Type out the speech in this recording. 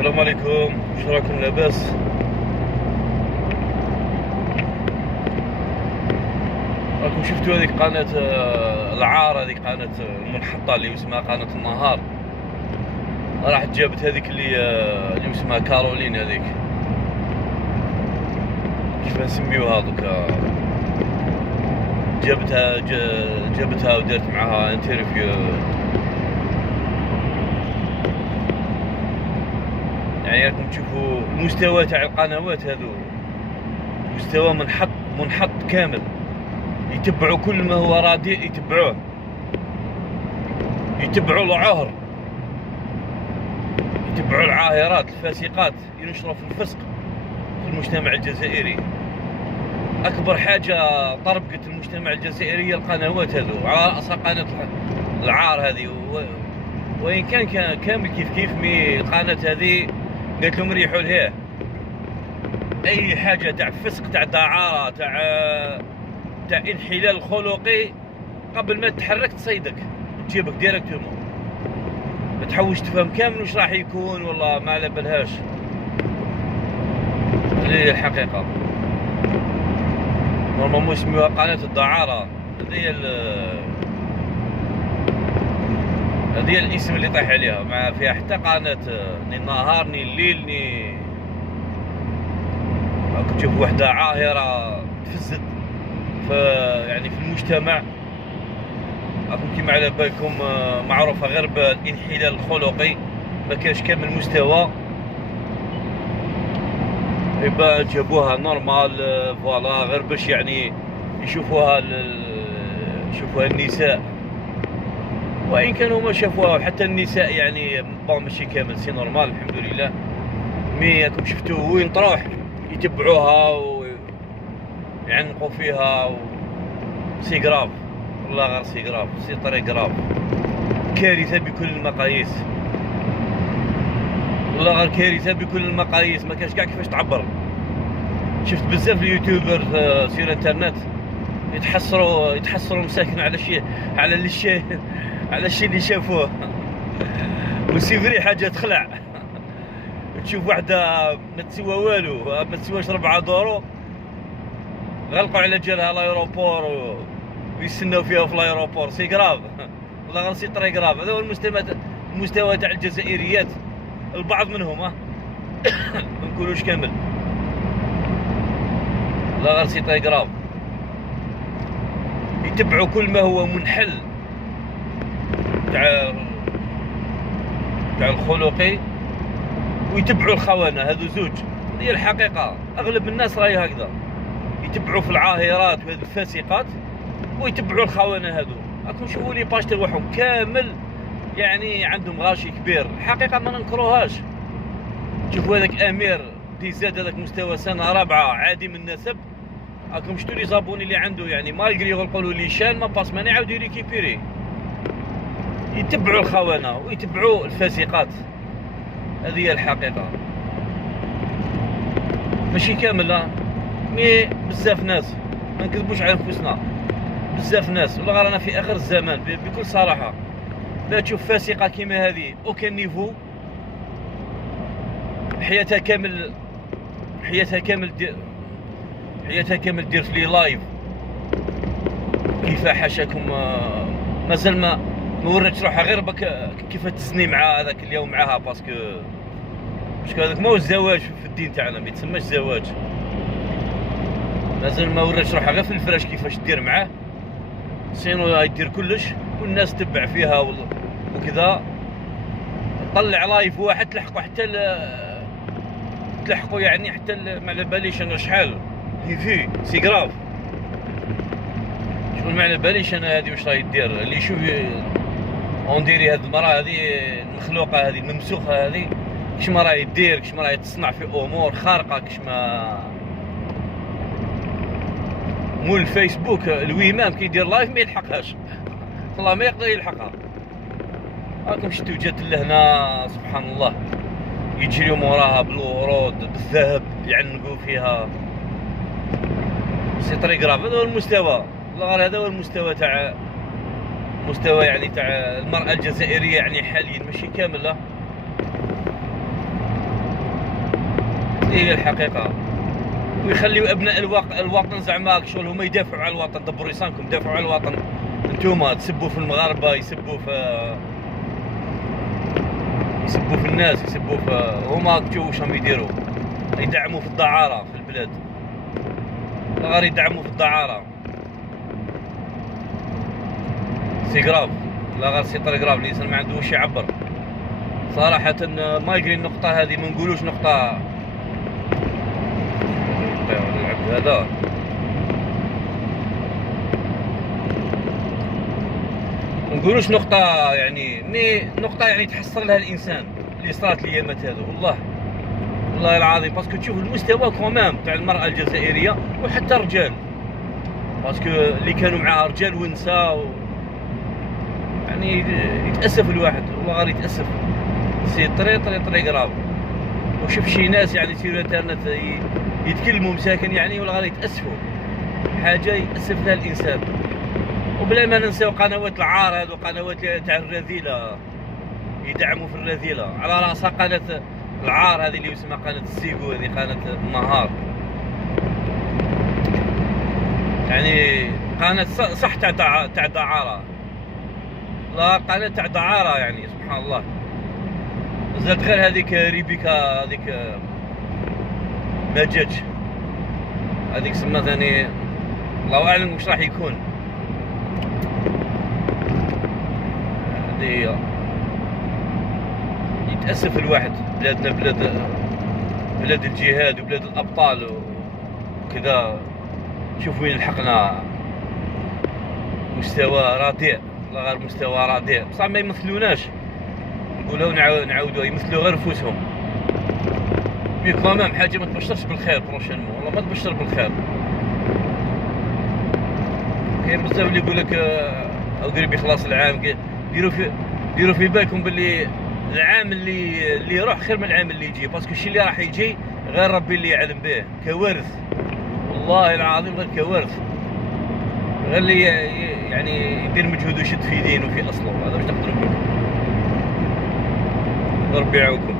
السلام عليكم، واش راكم لاباس؟ راكم شفتوا هذيك قناة العار، هذيك قناة المنحطة اللي اسمها قناة النهار. راحت جابت هذيك اللي اسمها كارولين، هذيك كيف نسميوها دوكا، جابتها ودارت معها انترفيو. يعني راكم تشوفوا المستوى تاع القنوات هذو، مستوى منحط كامل. يتبعوا كل ما هو رديء، يتبعوا العهر، يتبعوا العاهرات الفاسقات، ينشروا في الفسق في المجتمع الجزائري. اكبر حاجه طربقت المجتمع الجزائري القنوات هذو، على راسها قناه العار هذه. وان كان كامل كيف مي القناه هذه قالت لهم ريحوا لها اي حاجه تاع فسق، تاع دعاره، تاع انحلال خلقي، قبل ما تتحرك تصيدك تجيبك ديريكتومون. ما تحوش تفهم كامل واش راح يكون، والله ما على بالهاش. هذه الحقيقه. نورمالمون يسميوها قناه الدعاره. هذه الاسم اللي طايح عليها، ما فيها حتى قناه ني النهار ني الليل ني. راكم تشوفوا وحده عاهره تفسد يعني في المجتمع. راكم كيما على بالكم معروفه غير بالانحلال الخلقي، ما كاش كامل مستوى. يبقى جابوها نورمال فوالا، غير باش يعني يشوفوها النساء. وان كانوا ما شافوها حتى النساء، يعني بون ماشي كامل، سي نورمال الحمد لله. مي راكم شفتوا وين تروح يتبعوها ويعنقوا فيها سي غراف، والله غير سي غراف، سي طري غراف، كارثه بكل المقاييس. والله غير كارثه بكل المقاييس، ما كاش كاع كيفاش تعبر. شفت بزاف اليوتيوبر سير الانترنت يتحسروا مساكن على الشيء اللي شافوه. وسي فري حاجه تخلع. تشوف وحده ما تسوى والو، ما تسواش 4 دورو، غلقوا على جالها لايروبور ويستناو فيها في لايروبور. سي غراف، والله غير سي طري غراف. هذا هو المستوى تاع الجزائريات، البعض منهم ما نقولوش كامل. والله غير سي طري غراف. يتبعوا كل ما هو منحل تاع الخلقي، ويتبعوا الخونه. هذو زوج، هي الحقيقه. اغلب الناس راهي هكذا، يتبعوا في العاهرات وهذه الفاسقات، ويتبعوا الخونه هذو. راكم شوفوا لي باج تاعهم كامل، يعني عندهم غاشي كبير، الحقيقه ما ننكروهاش. شوفوا هذاك امير ديزاد، هذاك مستوى سنه رابعه عادي من النسب. راكم شفتوا لي زابوني اللي عنده، يعني مالغري يقولوا لي شان ما باس ما يعاودوا ريكيبيري. يتبعوا الخونه ويتبعوا الفاسقات، هذه هي الحقيقه. ماشي كامل لا، مي بزاف ناس، ما نكذبوش على انفسنا، بزاف ناس. والله غير انا في اخر الزمان بكل صراحه لا تشوف فاسقه كيما هذه اوكان نيفو، حياتها كامل دير في لي لايف كيف حاشاكم. مازال ما وريتش روحها، غير بك كيف تزني مع هذاك اليوم معاها، باسكو هذاك ماهوش زواج في الدين تاعنا، ما يتسماش زواج. مازال ما وريتش روحها غير في الفراش كيفاش دير معاه، سينو يدير كلش والناس تبع فيها وكذا. طلع لايف واحد تلحقوا يعني حتى ما على باليش انا شحال في سي غراف. شكون ما على باليش انا هذه واش راهي دير، اللي يشوف اونديري هذه المراه هذه المخلوقه هذه الممسوخه هذه، كش ما راهي دير، كش ما راهي تصنع في امور خارقه، كش ما مول الفيسبوك الويمام كيدير لايف ما يلحقهاش، والله ما يقدر يلحقها. راكم شفتوا جات لهنا سبحان الله، يجريو موراها بالورود بالذهب، يعنقوا فيها. سي طري غراف. هذا هو المستوى، والله غير هذا هو المستوى تاع يعني تاع المرأة الجزائرية، يعني حاليا ماشي كامل لا. هذه هي الحقيقة. ويخليوا ابناء الوطن زعما شغل هما يدافعوا على الوطن. دبروا لسانكم، دافعوا على الوطن. انتوما تسبوا في المغاربة، يسبوا في الناس، يسبوا في هما تشوفوا واش راهم يديروا. يدعموا في الدعارة في البلاد، غير يدعموا في الدعارة. سي غراف، لا غير سي طري غراف. الانسان ما عنده واش يعبر صراحة. ما يجري النقطة هذه، ما نقولوش نقطة هذا. نقولوش نقطة يعني نقطة يعني تحصل لها الإنسان اللي صارت الأيامات هذو. والله العظيم. باسكو تشوف المستوى كومام تاع المرأة الجزائرية وحتى الرجال، باسكو اللي كانوا معاها رجال ونساء يعني يتأسف الواحد، والله غير يتأسف. سي طري غراف. وشوف شي ناس يعني يسيروا الانترنت يتكلموا مساكن يعني، ولا غير يتأسفوا. حاجة يتأسف لها الإنسان. وبلا ما ننساو قنوات العار هذو، قنوات تاع الرذيلة، يدعموا في الرذيلة. على راسها قناة العار هذه اللي يسمى قناة السيكو، هذه قناة النهار. يعني قناة صح تاع دعارة، لا قناة تاع دعارة يعني سبحان الله. زاد غير هذيك ريبيكا هذيك ما جاتش، هذيك سما ثاني الله اعلم واش راح يكون. هذه يتأسف الواحد. بلادنا بلاد الجهاد وبلاد الأبطال وكذا. شوف وين لحقنا، مستوى رديء، لا غير مستوى رديء. بصح ما يمثلوناش، نقولوا نعاودوا يمثلوا غير نفوسهم. مي كمام حاجة ما تبشرش بالخير بروشينمون، والله ما تبشر بالخير. كاين بزاف اللي يقولك او قريب يخلص العام. ديروا في بالكم باللي العام اللي يروح خير من العام اللي يجي، باسكو الشيء اللي راح يجي غير ربي اللي يعلم به. كوارث والله العظيم، غير كوارث. غير اللي يعني يدير مجهود ويشد في دينه وفي اصله، هذا واش تقدروا نقولوا. ربي يعاونكم.